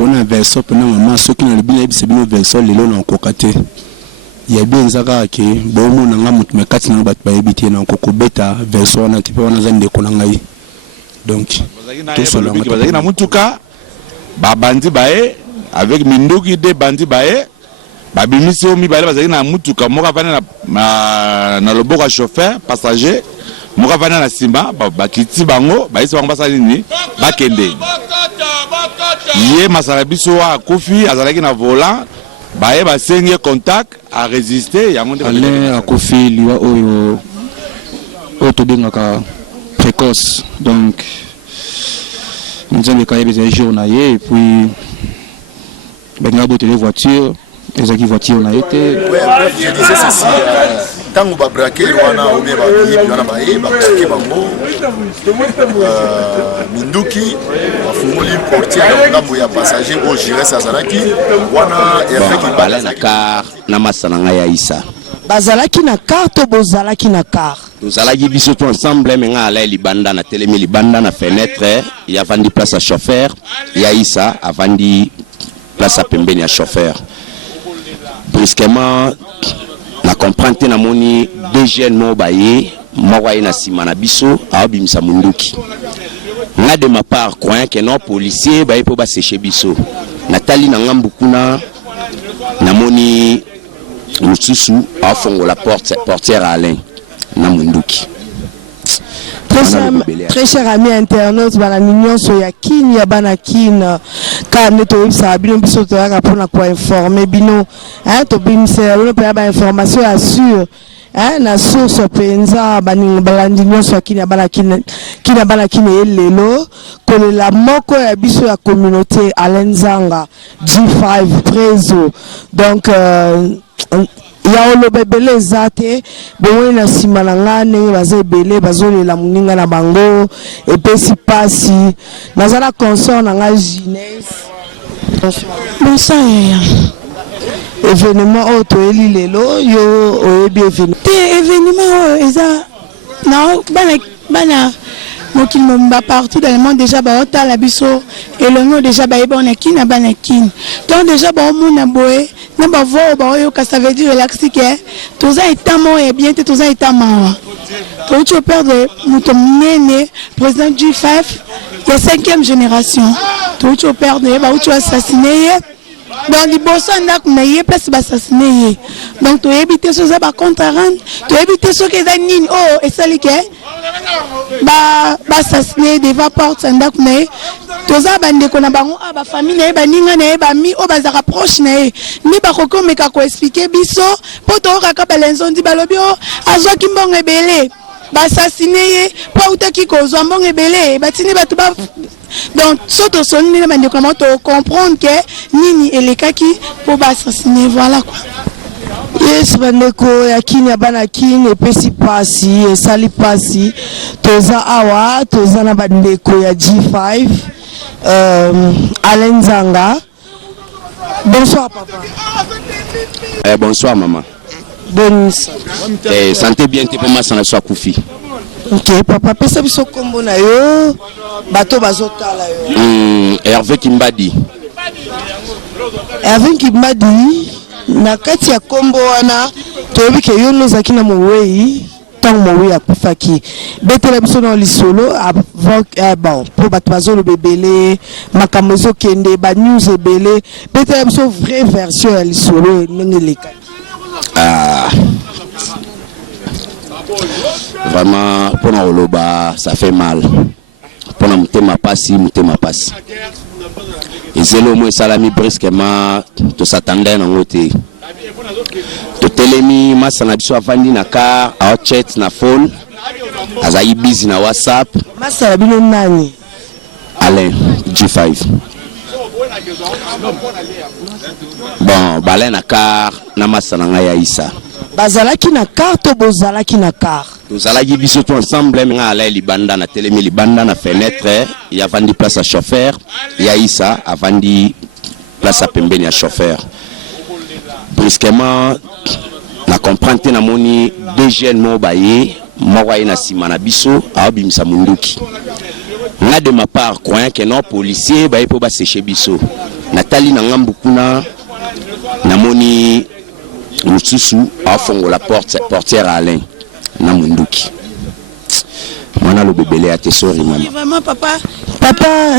pour un verso pour maman ceux qui n'ont le bien c'est bien verso les lots en cocaté il y a bien zaka que bon mon nga mut me kati na bat ba ebité na koko beta verso na tipe wana zande ko na ngai donc tout cela na mutuka ba bandi bae avec minduki de bandi bae ba bimisi o mi bae bazaki na mutuka moka vana na loboko chauffeur passager moka vana na simba ba kiti bango ba isi bango basali ni ba kende yé masala biso wa kofi azalaki na volant bae ba senge contact à résister yango de Alain akofi liwa oyo to bengaka précoce donc nous avons quand des jours et puis ben a les voitures les voitures on a été je disais ceci tant on va braquer wana ou bien ba braquer bango minduki afungoli portier na ngambo ya passager au gérer sazalaki wana effet bala na car na masana nga ya isa bazalaki na carte bozalaki na car tozalaki biso tout ensemble mais nga ala libanda na telemi libanda na fenêtre ya vandi place à chauffeur ya isa avandi place à pembeni ya chauffeur brusquement na comprendre na moni deux jeunes mo baye moko na sima na biso abimisa munduki nga de ma part croyant que non policier baye po ba sécher biso natali na ngambu kuna na moni mususu afongo la portière à Alain na munduki. Très cher ami internaute bana mignon so ya kin ya bana kin ka neto sa bino biso to ya pour na ko informer bino hein to bimse bino pa ba information assure hein na source penza bani balandi nyonso ya kin ya bana kin lelo ko la moko ya biso ya communauté Alenzanga G5 Prezo donc ya olo bebele zate bowe na simana ngane baze bele bazole la muninga na bango epesi pasi nazala consort na nga Ginès bonsoir événement auto eli lelo yo oyebi événement eza na bana mokili mobimba partout dans le monde déjà baota la biso elongo déjà bayeba on kin na bana kin donc déjà baomona boye na bavo baoyoka ça veut dire relaxi que toza etamo et bien toza etama to tu perdre muto nene président du G5 la 5e génération to tu perdre ba tu assassiné dans les bosso ndak na ye place ba assassiné donc to éviter ça ba contre rendre to éviter ce que nini oh et ça like ba assassiné devant porte ndak na toza bande ko na bango ba famille na ba ninga na ba mi o ba za rapproche na ni ba ko meka ko expliquer biso poto ka ba lenzondi balobi o azwa kimbongo ebele ba assassiné po utaki ko zwa mbongo ebele batini batu ba donc soto sonni na bande comment to comprendre que nini elekaki pour ba assassiner voilà quoi. Yes bandeko ya kini bana kini epesi pasi esali pasi toza awa toza na bandeko ya G5 Alenzanga. Bonsoir papa. Bonsoir maman. Bonne santé bien te pour ma sana soit kufi. OK papa pesa biso kombo na yo bato bazotala yo. Hervé Kimbadi. Hervé Kimbadi na kati ya kombo wana toyebi ke yo nozaki na mowei tant mowei akufaki betela biso na lisolo bon pour bato bazolo bebele makambo ezokende ba news ebele betela biso vraie version ya lisolo ndenge leka. Vraiment pour na oloba ça fait mal pour na mutema pasi et c'est le mot salami brusquement to s'attendait na ngote to telemi masana biso avandi na car a chat na phone azayi busy na WhatsApp masala bino nani Alain G5 bon balai na car na masana nga ya isa bazalaki na carte bozalaki na car tozalaki biso tout ensemble mais nga ala libanda na telemi libanda na fenêtre ya vandi place à chauffeur ya isa avandi place à pembeni ya chauffeur brusquement na comprendre na moni deux jeunes mo baye moko na sima na biso abimisa munduki nga de ma part croyant que non policier baye po ba sécher biso natali na ngambu kuna namoni mususu afongola portière à Alain na munduki mwana lo bebele ate sori mama Vraiment papa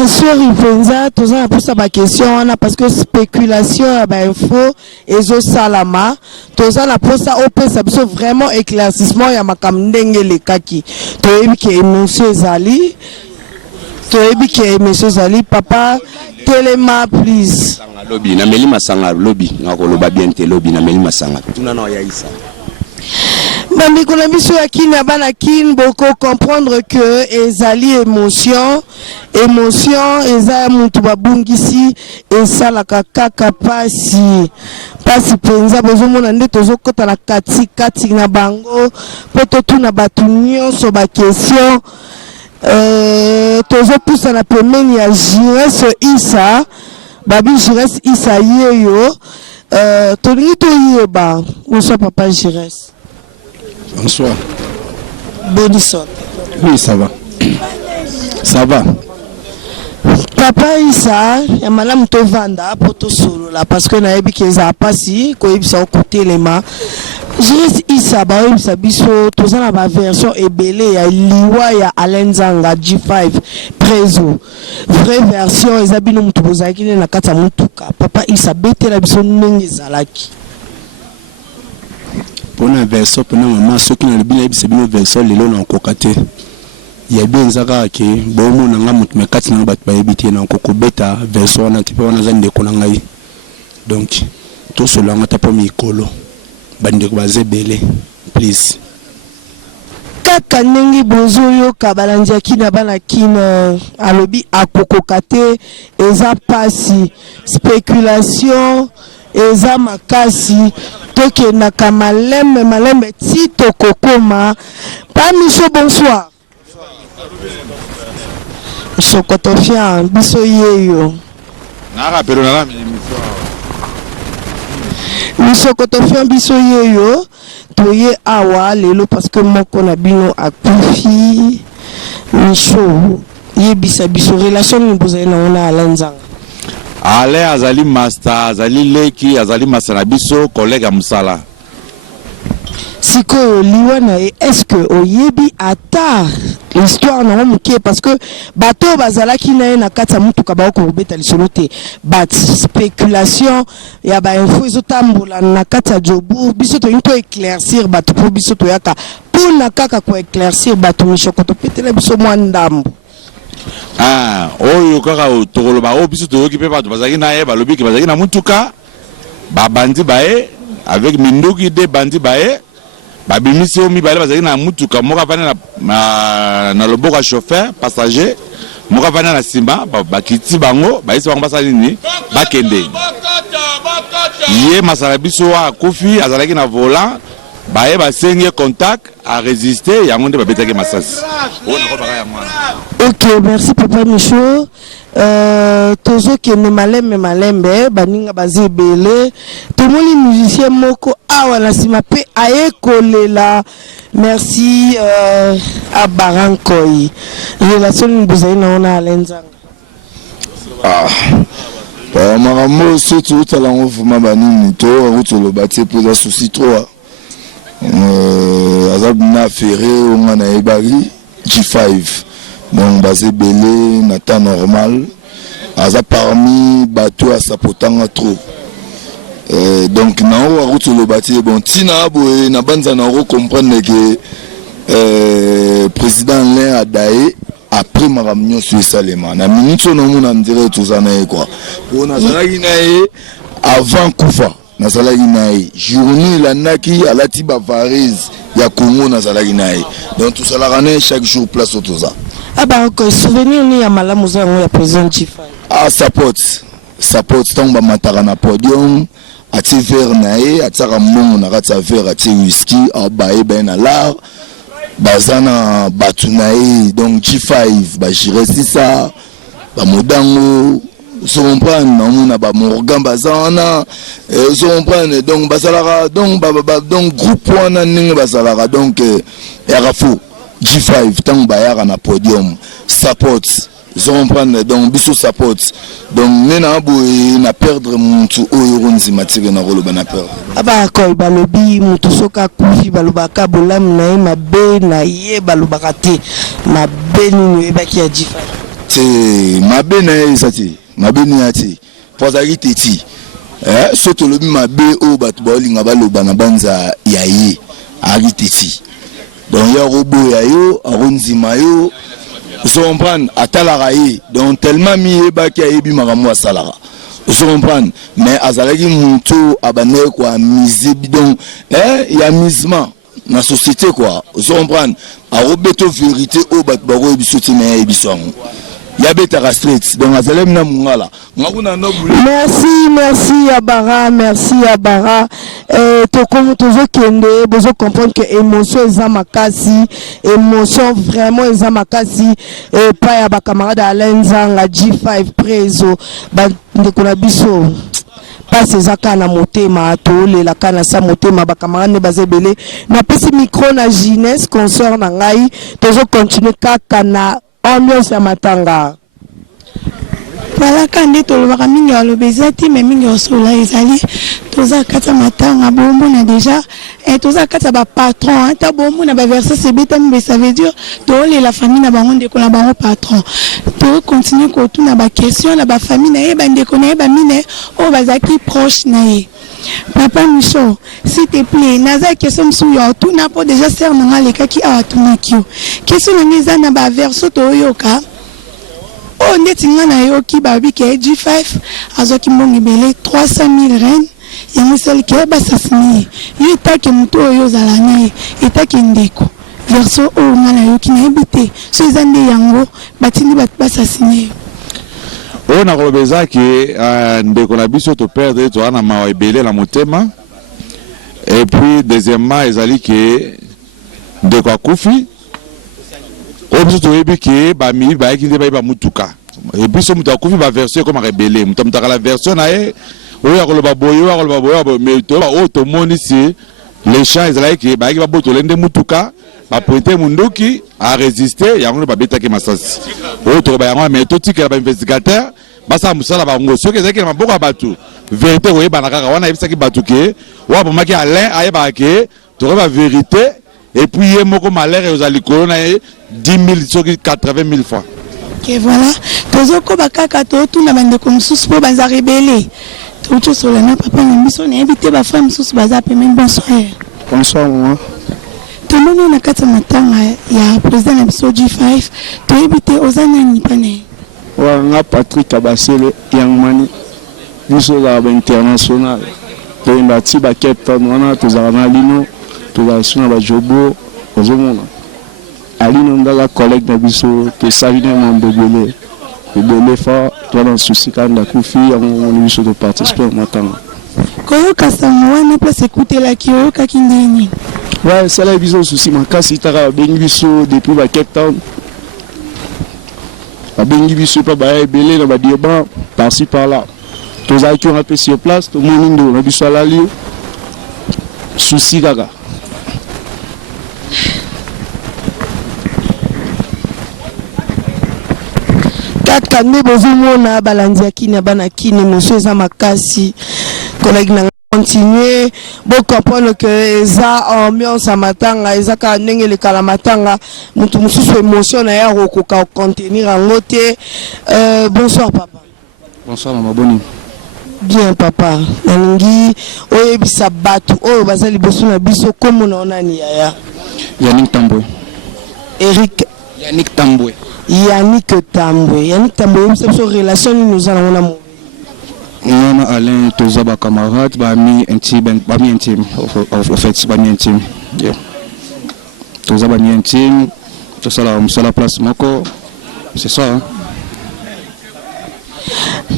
sori penza toza posa ba question wana parce que spéculation ba info ezo salama toza na posa opesa biso vraiment éclaircissement ya makamndenge lekaki toyebi ke monsieur Zali papa telema please lobi na meli masanga lobi ngakoloba bien te lobi na meli masanga tuna na ya isa bandeko na biso ya kini ya bana kini boko comprendre que ezali émotion eza mutu babungisi esalaka kaka pasi penza bozomona nde tozokota na kati na bango po totuna bato nyonso bakestion tozopusa na pemeni ya Jires Isa babi Jires Isa yeyo tolingi toyeba bonsoir papa Jires. Bonsoir. Bonison. Oui, ça va. Ça va. Papa Isa, ya malamu tovanda poto solo la parce que na yebi keza pasi ko yebisa côté lema. Jires Isa ba yebisa biso tozana ba version ebele ya liwa ya Alain Zanga G5 Prezo. Vraie version ezabino mutu bozaki na kata mutuka. Papa Isa betela biso ndenge zalaki. Pona verso pona mama soki na libina yebisa bino verso lelo na kokate. Ya bien zaka ke bomo na nga mutu mekati na bato bayebiti na kokobeta verso na tipe wana za ndeko na ngai. Donc to solo nga tapo mikolo. Bandeko bazebele please. Kaka ndenge bozoyo kabalanja kina bana kina alobi akokokate eza pasi spéculation eza makasi toke na kamalembe tito kokoma pa miso bonsoir Sokotofia biso yeyo na rappelo na la Sokotofia biso yeyo toye awa lelo parce que moko na bino akufi miso yebisa biso relation ni bozali na ona alanzanga ale azali master azali leki azali masana biso collègue ya musala sikoyo liwa na est-ce que oyebi ata l'histoire na moké parce que bato bazalaki na kati ya mutuka ba ko beta lisolo te but spéculation ya ba info ezotambola na kati ya jobu biso to into éclaircir bato pour biso to yaka pour na kaka ko éclaircir bato mishoko to petela biso mwa ndambo oyo kaka tokoloba o biso toyoki mpe bato bazalaki na ye balobiki bazalaki na mutuka babandi baye avec minduki de bandi baye babimisi o mibale bazalaki na mutuka moko avandi na loboko ya chauffeur passager moko avandi na nsima bakiti bango bayisi bango basala nini bakende ye masala biso akufi azalaki na volant baye basengi contact a résister yango nde babetaki masasi ok merci papa Michaud tozo kende malembe baninga bazebele tomoni musicien moko awa na sima pe ayekolela merci à Barankoy relation ni bozali na ona alenzanga makambo soki otala yango vraimen banini to akotoloba te mpo eza souci trop aza bina affaire onga na yebaki G5 donc bazebele na temps normal aza parmi bato asapotanga trop donc na oyo akotoloba te bon ntina boye na banza na okocomprendre ke président Alain adaye après makambo nyonso esalema na minute oyo nomona ndire toza na ye kua po nazalaki na ye avant kufa nazalaki na ye journée elandaki alati bavarese ya Congo nazalaki na ye donc tosalaka na ye chaque jour place oyo toza souvenir ni ya malamu za yango ya président G5 support ntango bamataka na podium atie verre na ye atiaka mbongo na kati ya verre atie whisky abaye baye na lar baza na bato na ye donc G5 bajiresisa bamodango so comprendre namona bamorgan baza wana so comprendre donc basalaka donc donc groupe wana ndenge basalaka donc yaka fo G5 ntango bayaka na podium support ils vont prendre donc biso support donc nena boy na perdre muntu oyo ronzi matire na rolo bana perdre aba ko balobi mutu soka kufi balobaka bolam na ye mabe na ye balobaka te mabe nini ebaki ya jifa c'est mabe na ye sati mabe ni ati pozaki teti soto lobi mabe o batu baolinga baloba na banza ya ye ari teti donc ya robo ya yo aronzima yo vous comprenez à Talaraï donc tellement mis baki ayebi makambo à Salara vous comprenez mais azalaki muto abane quoi mise bidon il y a misement na société quoi vous comprenez a robeto vérité au bat baro ebisoti na ebisongo ya beta street donc azalem na mungala ngakuna nobule merci Abara to comme toujours kende besoin comprendre que émotion eza makasi émotion vraiment eza makasi et pas ya ba camarade Alain Nzanga G5 preso ba ndekona biso passe ezaka na motema tolela kana sa motema ba camarade bazebele na pesi micro na jeunesse concert na ngai toujours continuer kaka na ambiance ya matanga voilà quand tolobaka mingi alobeza ti mais mingi osola ezali toza kata matanga bombo na déjà et toza kata ba patron ta bombo na ba verset c'est betami mais ça veut dire tole la famille na bango ndeko na bango patron to continuer ko tout na ba question na ba famille na ye ba ndeko na ye ba mine o bazaki proche na ye Papa Michaud, s'il te plaît, naza question sur yo tout na po déjà ser na leka ki a tunakio question na ngeza na ba verset to yoka oh ndeti ngana yo ki babi ke G5 azoki mbongi bele 300,000 rennes ya musel ke basasini yo itaki muto yo zala naye itaki ndeko verso o ngana yo ki na ebite so izande yango batindi basasini on a relobeza que ndeko na biso to perdre to ana ma ebele na motema et puis deuxièmement ezali que ndeko akufi obiso to yebi que ba mi ba ki ndeba ba mutuka et puis so mutuka akufi ba version comme rebelle mutuka la version na e o ya koloba boyo mais to ba o to moni si les champs ezali que ba ki ba boto lende mutuka ba pointer mundoki a résister yango ba betaki masasi o to ba yango mais to tikela ba investigateur basa musala ba ngo soki ezaki na maboko batu vérité o yeba na kaka wana yebisaki batu ke wa bomaki Alain ayeba ke to ba vérité et puis il y a beaucoup malheur aux alcools 10 000 80 000 fois. Ok voilà. Tozo ko bakaka to tout na bande comme sous po banza rebelle. Tout sur la papa na biso na invité ba frère sous baza pe même bonsoir. Bonsoir moi. Tout le monde na kata matanga ya président na biso G5 to invité ozana ni pane. Wa nga Patrick Abasele Yangmani biso la international. To indati ba Cape Town wana to zana lino to la suna ba jobo ozomona. Alino ndala collègue na biso te savine mambebele. Ebele fa to na souci kanda kufi yango biso to participer matanga. Koyo kasanga wana place écouter la kio kakindeni. Ouais, c'est là biso souci makasi tara bengi biso depuis ba Cape Town. Ba bengi biso pa ba ebele na ba dioba par-ci par-là. Tous qui ont appelé sur place, tout le monde a biso la lieu. Souci gaga. Kane bozomona balandia kini bana kini monsieur eza makasi collègue na continuer bon comprendre que eza ambiance à matanga eza ka ndenge le kala matanga mutu mususu émotion na ya rokoka contenir en te bonsoir papa. Bonsoir maman boni. Bien papa nalingi oyebisa batu oyo bazali boso na biso komo na onani yaya Yannick Tambwe. Eric Yannick Tambwe. Yannick Tambwe, c'est relation nous allons la On a Alain, tous les camarades, bami intime, en fait, bami intime. Tous les bami intime, tout ça là, on se la place moko, c'est ça. Hein?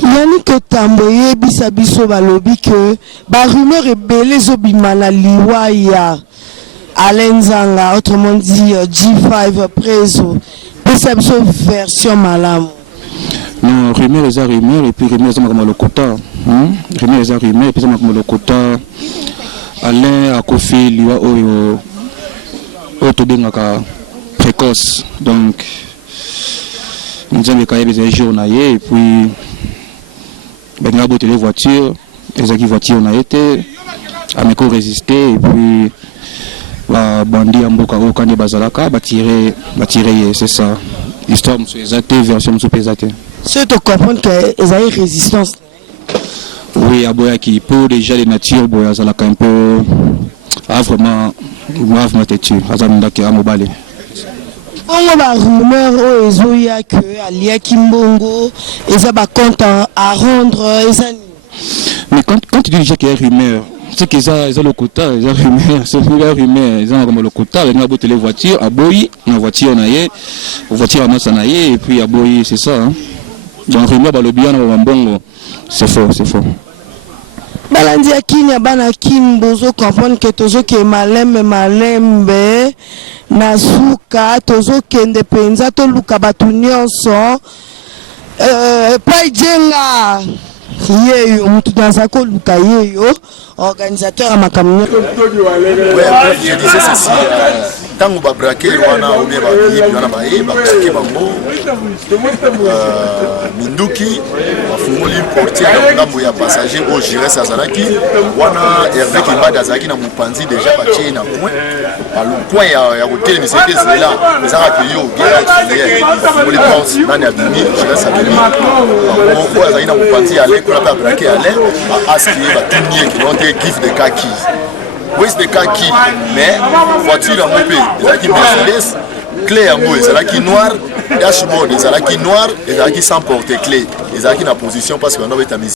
Yannick Tambwe, bisabiso balobi que ba rumeur rebelle zobimana liwa ya Alain Nzanga, autrement dit G5 preso. C'est une version malam. Non, rumeur les rumeur et puis rumeur comme le quota. Rumeur les rumeur et puis comme le quota. Alain a kofi liwa oyo oto bengaka précoce. Donc nous avons des jours et puis ben a les voitures, les voitures on a été à me résister et puis la bandit en boka au camp de Bazalaka va tirer c'est ça histoire monsieur exaté version monsieur pesate. C'est de comprendre que ils ont résistance. Oui, à Boya qui pour déjà les natures Boya Zalaka un peu vraiment têtu azamda ki amobale. On va rumeur au Ezoya que Alia Kimbongo ils ont compte à rendre mais quand tu dis déjà qu'il y a rumeur c'est qu'ils ont le quota, ils ont rumeur, c'est une rumeur, ils ont le quota, ils ont boté les voitures, à Boyi, la voiture on a yé, la voiture à Massanaye, et puis à Boyi, c'est ça. Hein? Donc rumeur, le bien, bon, c'est faux. Balandi akini abana kin bozo comprendre que tozo ke malembe nasuka tozo kende penza to luka batu nyonso pa jenga yeyo mutu danzako luka yeyo organisateur à makamyo. Ouais, bref, je disais ceci. Tango ba braquer wana ou bien ba bibi wana ba braquer bango. Minduki afungoli portier na ngambo ya passager au gérer Sazalaki wana Hervé Kimbada Zaki na mupanzi déjà batie na point. Par le point ya hotel mais c'était cela. Mais a accueilli au guerre afungoli portier nani abimi gérer Sazalaki. Bon quoi Zaki na mupanzi aller pour la braquer aller à aski ba tunye qui ont give de kaki. Oui, c'est des kaki, mais voiture en mopé, des aki Mercedes, clé en mot, des aki noir, dashboard, des aki noir, des aki sans porte-clé, des aki en position parce qu'on a mis